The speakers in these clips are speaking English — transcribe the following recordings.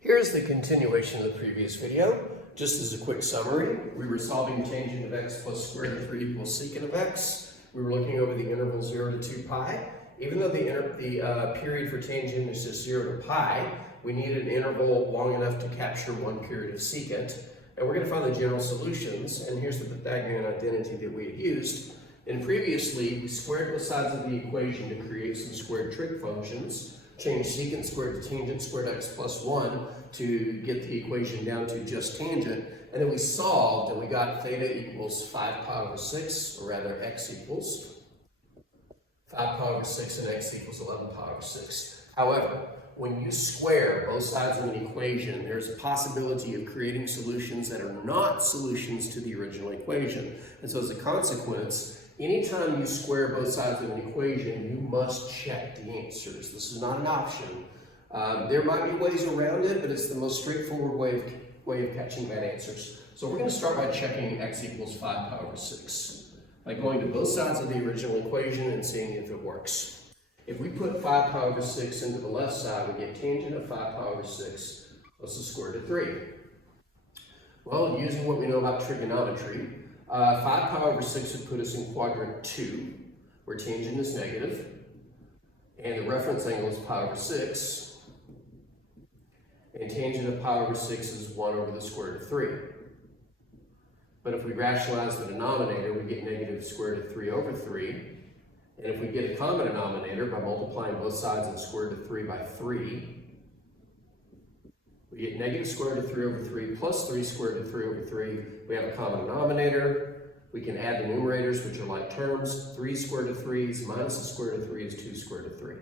Here's the continuation of the previous video. Just as a quick summary, we were solving tangent of x plus square root of 3 equals secant of x. We were looking over the interval 0 to 2 pi. Even though the period for tangent is just 0 to pi, we need an interval long enough to capture one period of secant. And we're going to find the general solutions, and here's the Pythagorean identity that we had used. And previously, we squared both sides of the equation to create some squared trig functions. Change secant squared to tangent squared x plus 1 to get the equation down to just tangent. And then we solved and we got theta equals 5 pi over 6, or rather x equals 5 pi over 6 and x equals 11 pi over 6. However, when you square both sides of an equation, there's a possibility of creating solutions that are not solutions to the original equation. And so as a consequence, anytime you square both sides of an equation, you must check the answers. This is not an option. There might be ways around it, but it's the most straightforward way of catching bad answers. So we're going to start by checking x equals 5 pi over 6 by going to both sides of the original equation and seeing if it works. If we put 5 pi over 6 into the left side, we get tangent of 5 pi over 6 plus the square root of 3. Well, using what we know about trigonometry, 5 pi over 6 would put us in quadrant 2, where tangent is negative, and the reference angle is pi over 6, and tangent of pi over 6 is 1 over the square root of 3. But if we rationalize the denominator, we get negative square root of 3 over 3, and if we get a common denominator by multiplying both sides of the square root of 3 by 3, we get negative square root of 3 over 3 plus 3 square root of 3 over 3. We have a common denominator. We can add the numerators, which are like terms. 3 square root of 3 minus the square root of 3 is 2 square root of 3.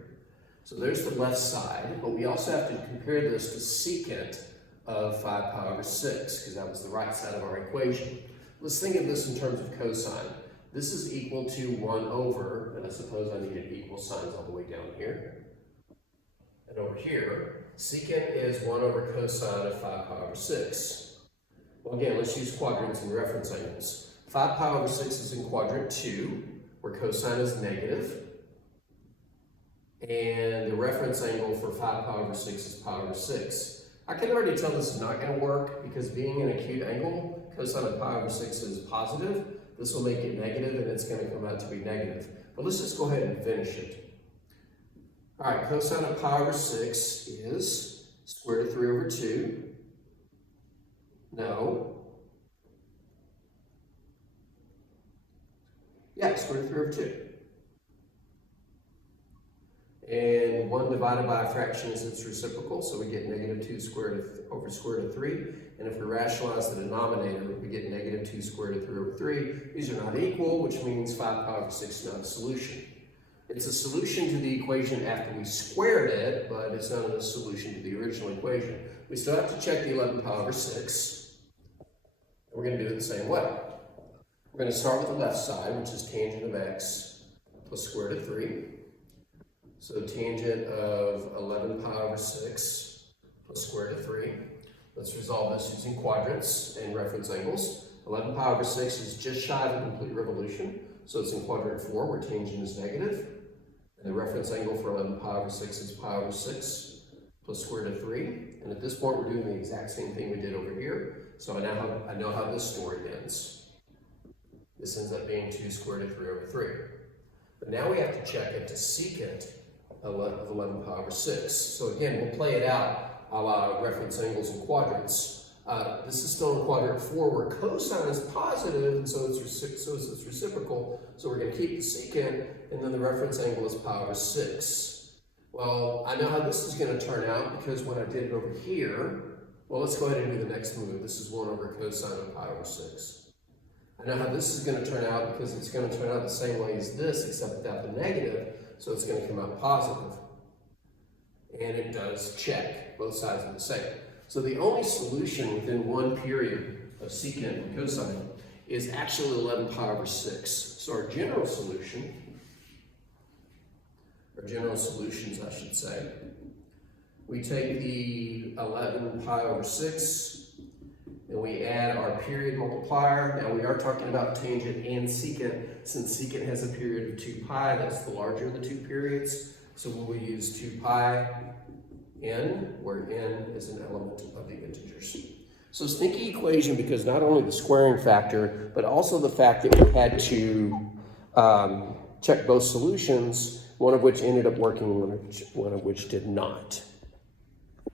So there's the left side, but we also have to compare this to secant of 5 pi over 6, because that was the right side of our equation. Let's think of this in terms of cosine. This is equal to 1 over, and I suppose I needed equal signs all the way down here. And over here, secant is 1 over cosine of 5 pi over 6. Well, again, let's use quadrants and reference angles. 5 pi over 6 is in quadrant 2, where cosine is negative. And the reference angle for 5 pi over 6 is pi over 6. I can already tell this is not going to work, because being an acute angle, cosine of pi over 6 is positive. This will make it negative, and it's going to come out to be negative. But let's just go ahead and finish it. All right, cosine of pi over 6 is square root of 3 over 2. No. Yeah, square root of 3 over 2. And 1 divided by a fraction is its reciprocal, so we get negative 2 squared over square root of 3. And if we rationalize the denominator, we get negative 2 square root of 3 over 3. These are not equal, which means 5 pi over 6 is not a solution. It's a solution to the equation after we squared it, but it's not a solution to the original equation. We still have to check the 11 pi over 6. And we're going to do it the same way. We're going to start with the left side, which is tangent of x plus square root of 3. So tangent of 11 pi over 6 plus square root of 3. Let's resolve this using quadrants and reference angles. 11 pi over 6 is just shy of a complete revolution, so it's in quadrant 4 where tangent is negative. And the reference angle for 11 pi over 6 is pi over 6 plus square root of 3. And at this point, we're doing the exact same thing we did over here. So I know how this story ends. This ends up being 2 square root of 3 over 3. But now we have to check it to secant of 11 pi over 6. So again, we'll play it out a la reference angles and quadrants. This is still in quadrant 4 where cosine is positive, and so is its reciprocal. So we're going to keep the secant, and then the reference angle is pi over 6. Well, I know how this is going to turn out, because when I did it over here, well, let's go ahead and do the next move. This is 1 over cosine of pi over 6. I know how this is going to turn out, because it's going to turn out the same way as this, except without the negative, so it's going to come out positive. And it does check. Both sides are the same. So the only solution within one period of secant and cosine is actually 11 pi over 6. So our general solution, or general solutions I should say, we take the 11 pi over 6 and we add our period multiplier. Now we are talking about tangent and secant. Since secant has a period of 2 pi, that's the larger of the two periods. So we'll use 2 pi n, where n is an element of the integers. So sneaky equation because not only the squaring factor, but also the fact that we had to check both solutions, one of which ended up working, one of which did not.